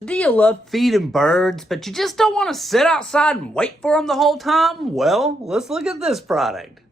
Do you love feeding birds, but you just don't want to sit outside and wait for them the whole time? Well, let's look at this product.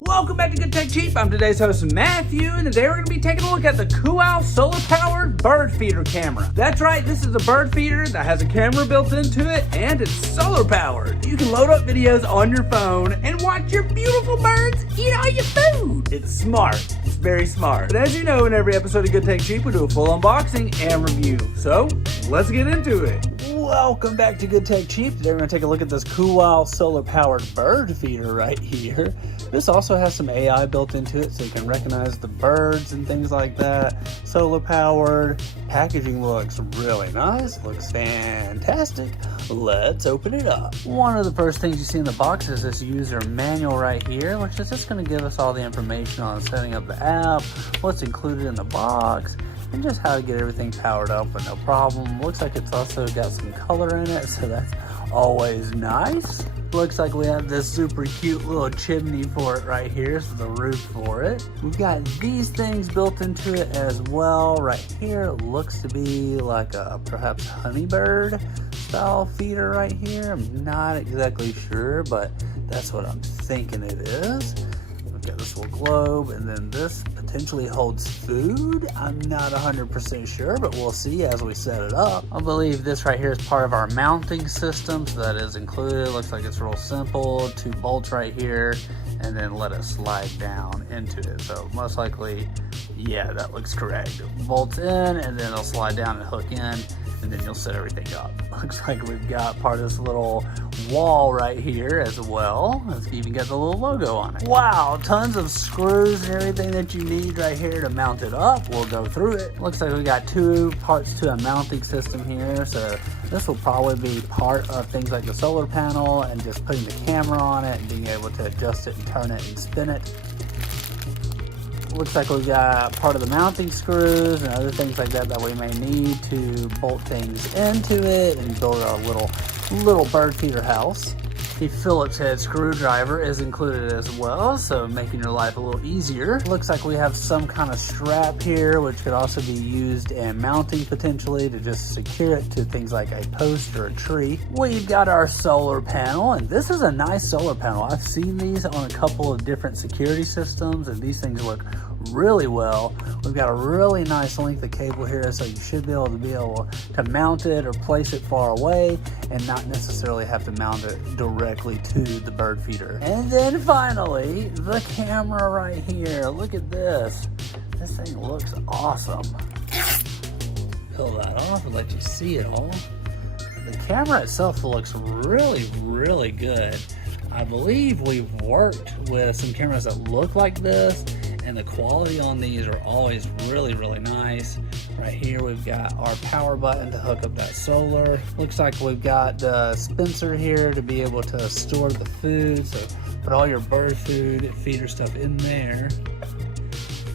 Welcome back to Good Tech Cheap. I'm today's host Matthew, and today we're going to be taking a look at the COOAU solar-powered bird feeder camera. That's right, this is a bird feeder that has a camera built into it, and it's solar-powered. You can load up videos on your phone and watch your beautiful birds eat all your food. It's smart. It's very smart. But as you know, in every episode of Good Tech Cheap, we do a full unboxing and review. So, let's get into it. Welcome back to Good Tech Cheap. Today we're going to take a look at this COOAU solar-powered bird feeder right here. This also has some AI built into it, so you can recognize the birds and things like that. Solar powered. Packaging looks really nice. Looks fantastic. Let's open it up. One of the first things you see in the box is this user manual right here, which is just going to give us all the information on setting up the app, what's included in the box, and just how to get everything powered up with no problem. Looks like it's also got some color in it, so that's always nice. Looks like we have this super cute little chimney for it right here, so the roof for it. We've got these things built into it as well. Right here, it looks to be like a perhaps honeybird style feeder right here. I'm not exactly sure, but that's what I'm thinking it is. We've got this little globe, and then this potentially holds food. I'm not 100% sure, but we'll see as we set it up. I believe this right here is part of our mounting system, so that is included. Looks like it's real simple. 2 bolts right here, and then let it slide down into it. So most likely, yeah, that looks correct. Bolts in, and then it'll slide down and hook in, and then you'll set everything up. Looks like we've got part of this little wall right here as well. Let's even get the little logo on it. Wow, tons of screws and everything that you need right here to mount it up. We'll go through it. Looks like we got 2 parts to a mounting system here, so this will probably be part of things like the solar panel and just putting the camera on it and being able to adjust it and turn it and spin it. Looks like we've got part of the mounting screws and other things like that we may need to bolt things into it and build our little bird feeder house. The Phillips head screwdriver is included as well, so making your life a little easier. Looks like we have some kind of strap here, which could also be used in mounting potentially to just secure it to things like a post or a tree. We've got our solar panel, and this is a nice solar panel. I've seen these on a couple of different security systems, and these things work really well. We've got a really nice length of cable here, so you should be able to mount it or place it far away and not necessarily have to mount it directly to the bird feeder. And then finally, the camera right here. Look at this. This thing looks awesome. Peel that off and let you see it all. The camera itself looks really, really good. I believe we've worked with some cameras that look like this, and the quality on these are always really, really nice. Right here we've got our power button to hook up that solar. Looks like we've got the dispenser here to be able to store the food, so put all your bird food, feeder stuff in there.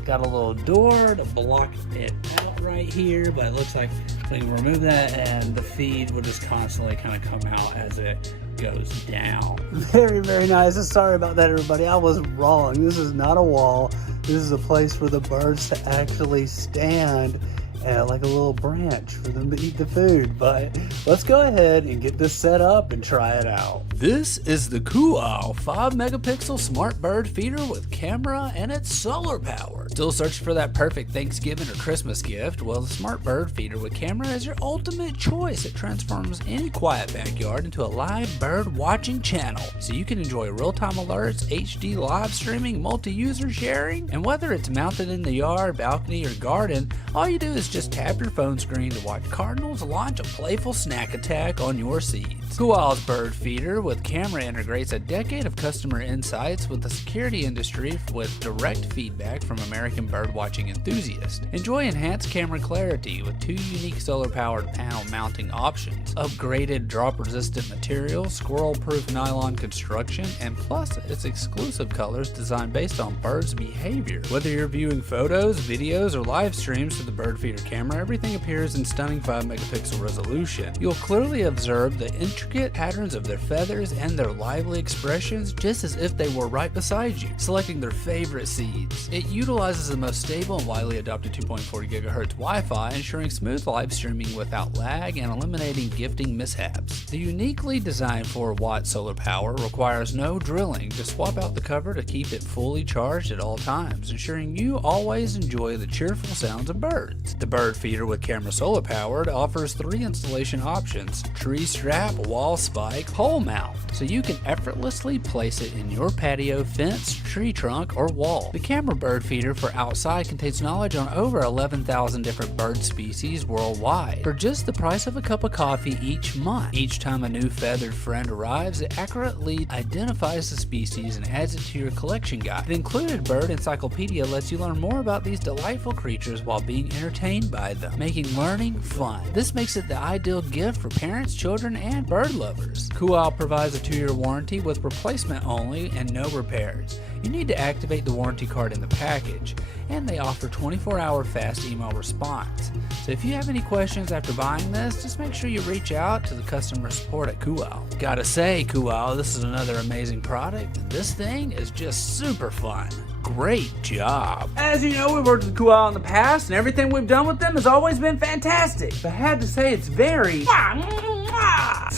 Got a little door to block it out right here, but it looks like we can remove that and the feed will just constantly kind of come out as it goes down. Very, very nice. Sorry about that, everybody. I was wrong. This is not a wall. This is a place for the birds to actually stand like a little branch for them to eat the food. But let's go ahead and get this set up and try it out. This is the COOAU 5MP smart bird feeder with camera, and it's solar powered. Still searching for that perfect Thanksgiving or Christmas gift? Well, the smart bird feeder with camera is your ultimate choice. It transforms any quiet backyard into a live bird watching channel, so you can enjoy real-time alerts, HD live streaming, multi-user sharing, and whether it's mounted in the yard, balcony, or garden, all you do is just tap your phone screen to watch cardinals launch a playful snack attack on your seeds. COOAU's bird feeder with camera integrates a decade of customer insights with the security industry with direct feedback from American birdwatching enthusiasts. Enjoy enhanced camera clarity with 2 unique solar-powered panel mounting options, upgraded drop-resistant material, squirrel-proof nylon construction, and plus its exclusive colors designed based on birds' behavior. Whether you're viewing photos, videos, or live streams to the bird feeder camera, everything appears in stunning 5MP resolution. You'll clearly observe the intricate intricate patterns of their feathers and their lively expressions just as if they were right beside you, selecting their favorite seeds. It utilizes the most stable and widely adopted 2.4 GHz Wi-Fi, ensuring smooth live streaming without lag and eliminating gifting mishaps. The uniquely designed 4-watt solar power requires no drilling. Just swap out the cover to keep it fully charged at all times, ensuring you always enjoy the cheerful sounds of birds. The bird feeder with camera solar powered offers 3 installation options: tree strap, wall spike, pole mount, so you can effortlessly place it in your patio, fence, tree trunk, or wall. The camera bird feeder for outside contains knowledge on over 11,000 different bird species worldwide for just the price of a cup of coffee each month. Each time a new feathered friend arrives, it accurately identifies the species and adds it to your collection guide. The included bird encyclopedia lets you learn more about these delightful creatures while being entertained by them, making learning fun. This makes it the ideal gift for parents, children, and bird lovers. COOAU provides a 2-year warranty with replacement only and no repairs. You need to activate the warranty card in the package, and they offer 24-hour fast email response. So if you have any questions after buying this, just make sure you reach out to the customer support at COOAU. Gotta say, COOAU, this is another amazing product, and this thing is just super fun. Great job. As you know, we've worked with COOAU in the past, and everything we've done with them has always been fantastic. But I had to say, it's very nice.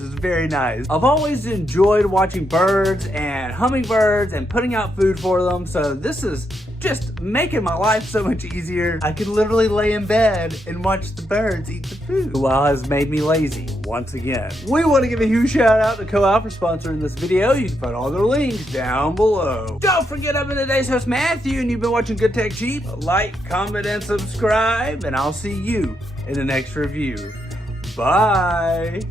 It's very nice. I've always enjoyed watching birds and hummingbirds and putting out food for them, so this is just making my life so much easier. I can literally lay in bed and watch the birds eat the food. COOAU has made me lazy once again. We want to give a huge shout out to COOAU for sponsoring this video. You can find all their links down below. Don't forget, I've been today's host Matthew, and you've been watching Good Tech Cheap. Like, comment, and subscribe, and I'll see you in the next review. Bye.